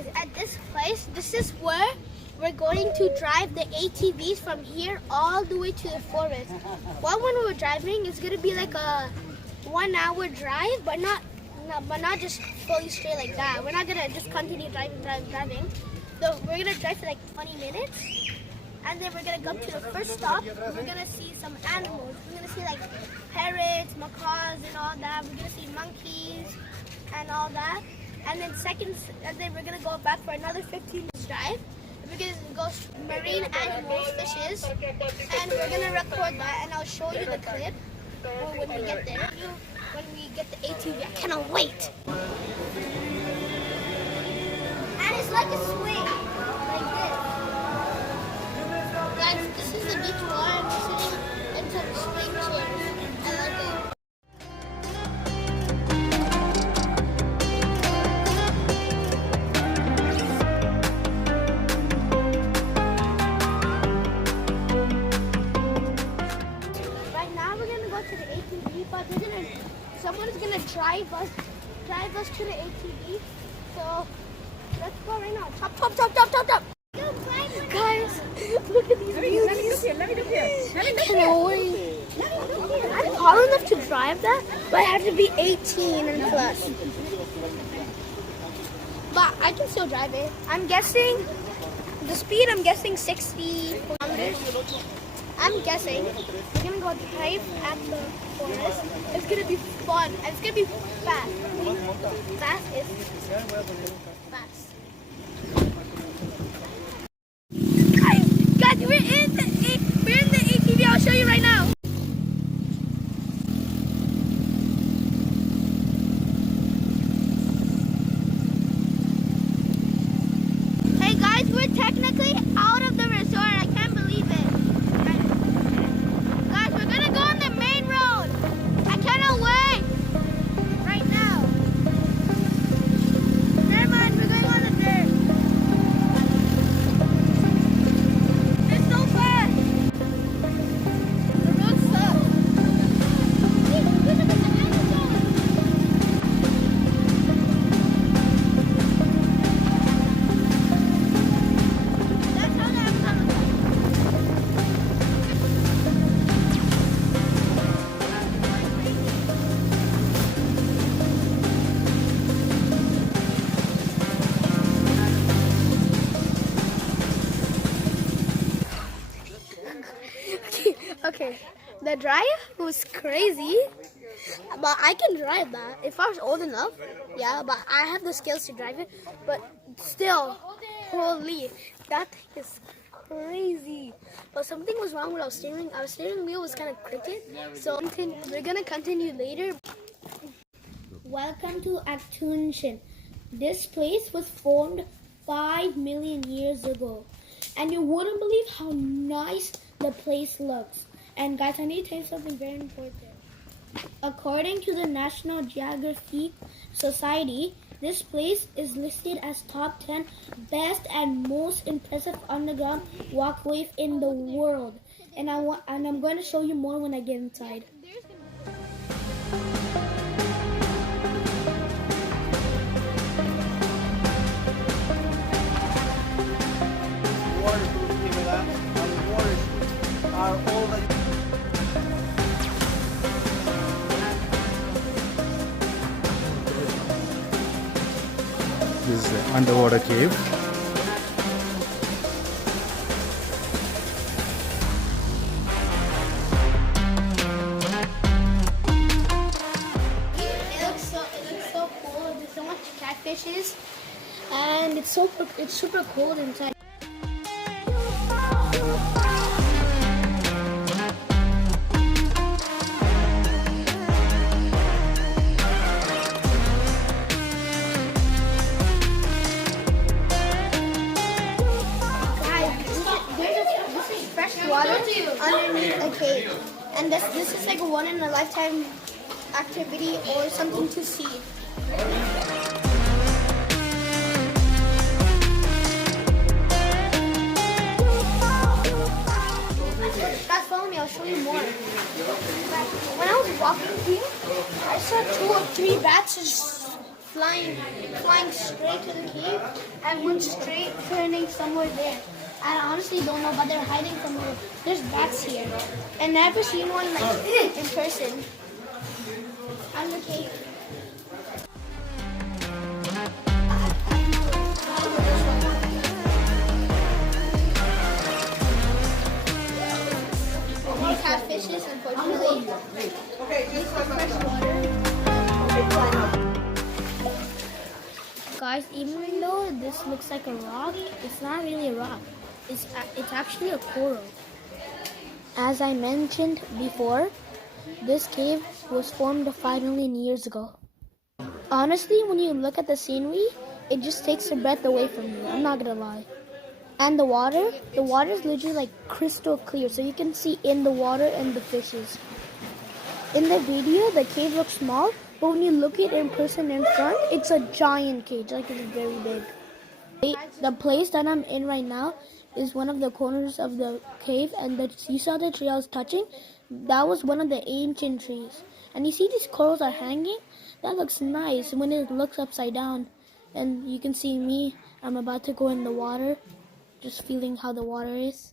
guys, at this place, this is where we're going to drive the ATVs from here all the way to the forest. While when we're driving, it's gonna be like a 1 hour drive, but not just fully straight like that. We're not gonna just continue driving. So we're gonna drive for like 20 minutes, and then we're gonna go to the first stop. We're gonna see some animals. We're gonna see like parrots, macaws, and all that. We're gonna see monkeys and all that. And then we're gonna go back for another 15 minutes drive. We're gonna go marine animals, fishes, and we're gonna record that, and I'll show you the clip when we get there. When we get the ATV, I cannot wait. And it's like a swing, like this. Guys, this is the beach where I'm sitting in some swing chairs. I like it. Right now we're gonna go to the ATV, but someone's gonna drive us to the ATV. So let's go right now. Chop. Guys, look at these views. Let me look here. I'm tall enough to drive that, but I have to be 18 and plus. But I can still drive it. I'm guessing the speed. I'm guessing 60 kilometers. I'm guessing we're gonna go drive at the forest. It's gonna be fun. And it's gonna be fast. Fast is fast. Guys, we're in the ATV. I'll show you right now. Hey guys, we're technically out of the resort. I can't believe it. Guys, we're gonna go on the main road. I cannot wait. Right now. Never mind, we're going on the dirt. It's so fast. The road sucks. Look at the animals. That's how the animals look. Okay, the drive was crazy, but I can drive that if I was old enough. Yeah, but I have the skills to drive it. But still, holy, that thing is crazy. But something was wrong with our steering. Our steering wheel was kind of crooked. So we're gonna continue later. Welcome to Aktun Chen. This place was formed 5 million years ago, and you wouldn't believe how nice the place looks. And guys, I need to tell you something very important. According to the National Geographic Society, this place is listed as top 10 best and most impressive underground walkways in the world. And I'm going to show you more when I get inside. This is the underwater cave. It looks so cool. There's so much catfishes, and it's super cold inside. Water underneath a cave, and this is like a one-in-a-lifetime activity or something to see. Guys, follow me. I'll show you more. When I was walking here, I saw 2 or 3 bats just flying straight to the cave, and one straight turning somewhere there. I honestly don't know, but they're hiding somewhere. There's bats here, and never seen one like in person. I'm the cave. More catfishes, unfortunately. Guys, even though this looks like a rock, it's not really a rock. It's actually a coral. As I mentioned before, this cave was formed 5 million years ago. Honestly, when you look at the scenery, it just takes the breath away from you. I'm not gonna lie. And the water is literally like crystal clear, so you can see in the water and the fishes. In the video, the cave looks small, but when you look at it in person in front, it's a giant cave, like it's very big. The place that I'm in right now is one of the corners of the cave, and you saw the tree I was touching? That was one of the ancient trees. And you see these corals are hanging? That looks nice when it looks upside down. And you can see me, I'm about to go in the water, just feeling how the water is.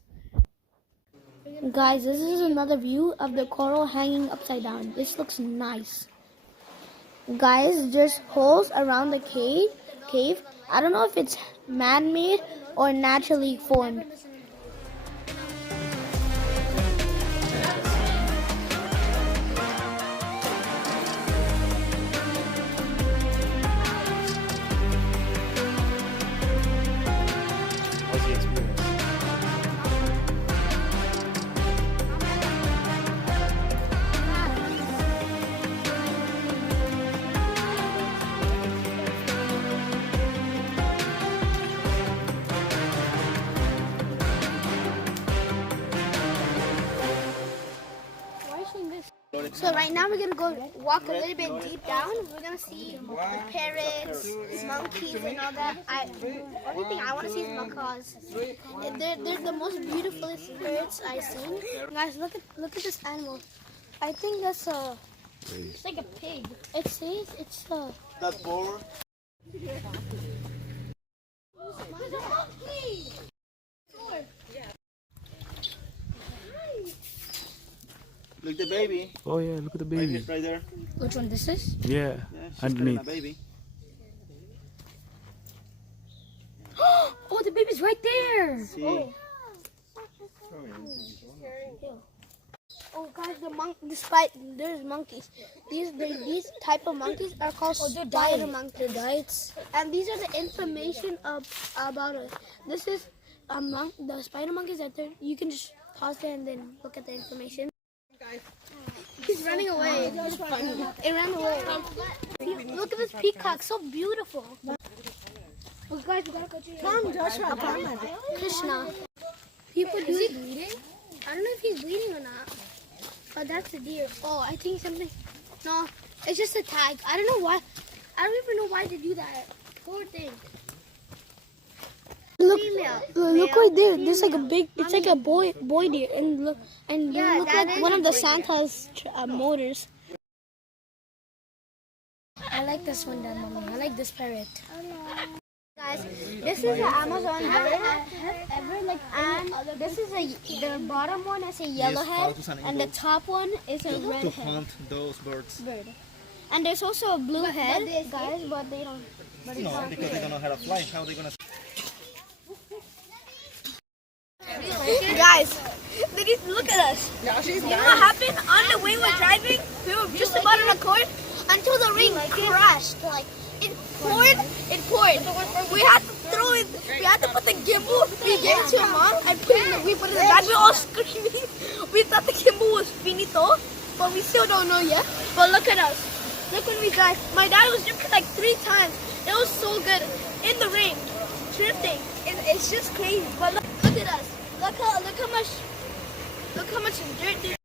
Guys, this is another view of the coral hanging upside down. This looks nice. Guys, there's holes around the cave. I don't know if it's man-made or naturally formed. How's the experience? So right now we're gonna go walk a little bit deep down. We're gonna see parrots, monkeys, and all that. Only thing I want to see is macaws. They're the most beautiful birds I've seen. Guys, look at this animal. I think that's it's like a pig. It says it's That boar. Look the baby. Oh yeah, look at the baby. Right there. Which one this is? Yeah, She's underneath. a baby. Oh, the baby's right there. See? Oh, guys, there's monkeys. These type of monkeys are called spider monkeys. Diets. And these are the information about it. This is the spider monkeys that you can just pause there and then look at the information. He's running away. It ran away. Look at this peacock, so beautiful. Oh, guys, we gotta go to Come, Joshua, come. Krishna. People do it. Bleeding? I don't know if he's bleeding or not. But that's a deer. Oh, I think something. No, it's just a tag. I don't know why. I don't even know why they do that. Poor thing. Look right there. There's like a big. It's like a boy deer, and look like one of the Santa's motors. I like this one, then, Mama. I like this parrot. Guys, this is the Amazon bird. This is the bottom one is a yellowhead, and the top one is a To redhead hunt those birds. bird. And there's also a blue head, guys, but they don't. But No, because they don't know how to fly. How are they gonna? Guys, look at us. You know what happened? On the way we're driving, we were just about to record until the ring crashed. Like it poured. We had to throw it. We had to put the gimbal. We gave it to mom and we put it in the bag. We all screaming. We thought the gimbal was finito, but we still don't know yet. But look at us. Look when we drive. My dad was drifting like 3 times. It was so good in the rain, drifting. It's just crazy. But look at us. Look how much dirt there is.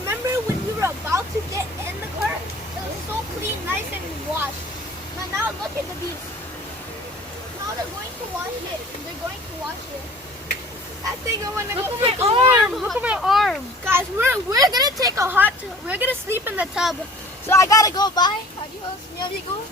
Remember when we were about to get in the car? It was so clean, nice, and washed. But now look at the beach. Now they're going to wash it. I think I want to go take a arm. Look at my arm. Guys, we're gonna take a we're gonna sleep in the tub. So I gotta go. Bye. Adios, mi amigo.